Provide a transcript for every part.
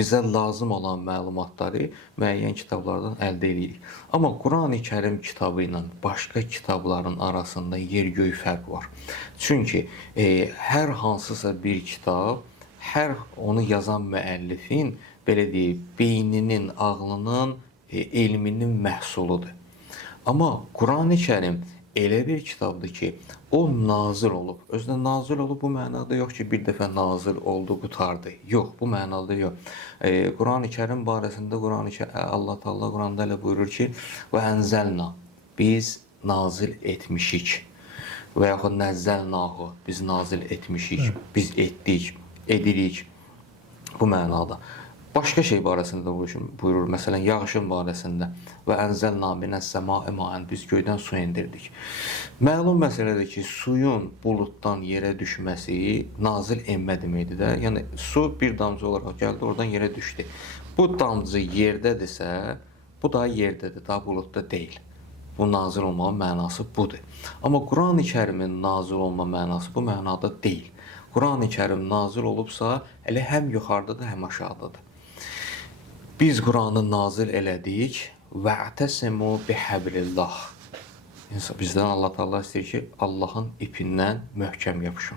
bizə lazım olan məlumatları müəyyən kitablardan əldə edirik. Amma Qurani-Kərim kitabı ilə başqa kitabların arasında yer-göy fərq var. Çünki hər hansısa bir kitab, hər onu yazan müəllifin, belə deyək, beyninin, ağlının, elminin məhsuludur. Amma Qurani-Kərim elə bir kitabdır ki, o nazil olub. Özdə nazil olub bu mənada yox ki, bir dəfə nazil oldu, qurtardı. Yox, bu mənada yox. Qurani-Kərim barəsində Allah Taala Quranda elə buyurur ki, və ənzəlna, biz nazil etmişik. Və yaxud nəzzəlnahu, biz nazil etmişik, biz etdik, edirik. Bu mənada. Başqa şey barəsində buyurur, məsələn, yağışın barəsində və ənzəlna minəs-səma'i ma'an, biz göydən su endirdik. Məlum məsələdir ki, suyun buluddan yerə düşməsi nazil enmə deməkdir də. Yəni su bir damcı olaraq gəldi, oradan yerə düşdü. Bu damcı yerdədirsə, bu da yerdədir, daha buludda deyil. Bu nazil olmanın mənası budur. Amma Qurani-Kərimin nazil olma mənası bu mənada deyil. Qurani-Kərim nazil olubsa, elə həm yuxarıdadır, həm aşağıdadır. Biz Quranı nazil elədik və ətəsimu bihəblillah. Bizdən Allah Taala istəyir ki, Allahın ipindən möhkəm yapışın.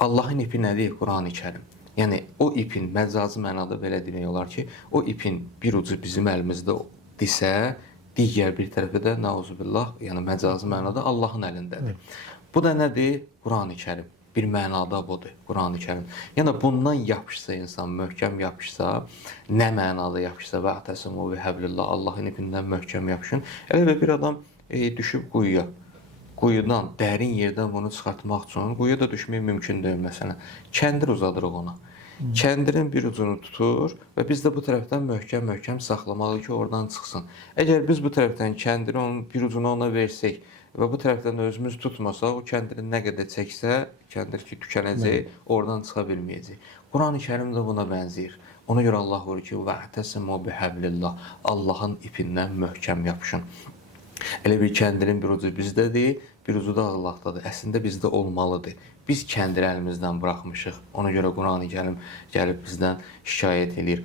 Allahın ipi nədir? Qurani-Kərim. Yəni o ipin məcazi mənada belə demək olar ki, o ipin bir ucu bizim əlimizdə digər bir tərəfi də nauzubillah, yəni məcazi mənada Allahın əlindədir. Bu da nədir? Qurani-Kərim. Bir mənada budur Qurani-Kərim. Yəni bundan yapışsa insan, möhkəm yapışsa, nə mənada yapışsa və ətəsimu bihəblillah, Allahın ipindən möhkəm yapışın. Elə bir adam düşüb quyuya. Quyudan, dərin yerdən bunu çıxartmaq üçün quyuya da düşmək mümkün deyil məsələn. Kəndir uzadırıq ona. Kəndirin bir ucunu tutur və biz də bu tərəfdən möhkəm saxlamalıyıq ki, oradan çıxsın. Əgər biz bu tərəfdən kəndirin bir ucunu ona versək və bu tərəfdən özümüz tutmasaq, o kəndiri nə qədər çəksə, kəndir ki, tükənəcək, oradan çıxa bilməyəcək. Qurani-Kərim də buna bənzəyir. Ona görə Allah buyurur ki, "Va'tasimu bihəblillah", Allahın ipindən möhkəm yapışın. Elə bir kəndirin bir ucu bizdədir, bir ucu da Allahdadır. Əslində bizdə olmalıdır. Biz kəndiri əlimizdən buraxmışıq. Ona görə Qurani-Kərim gəlib bizdən şikayət edir.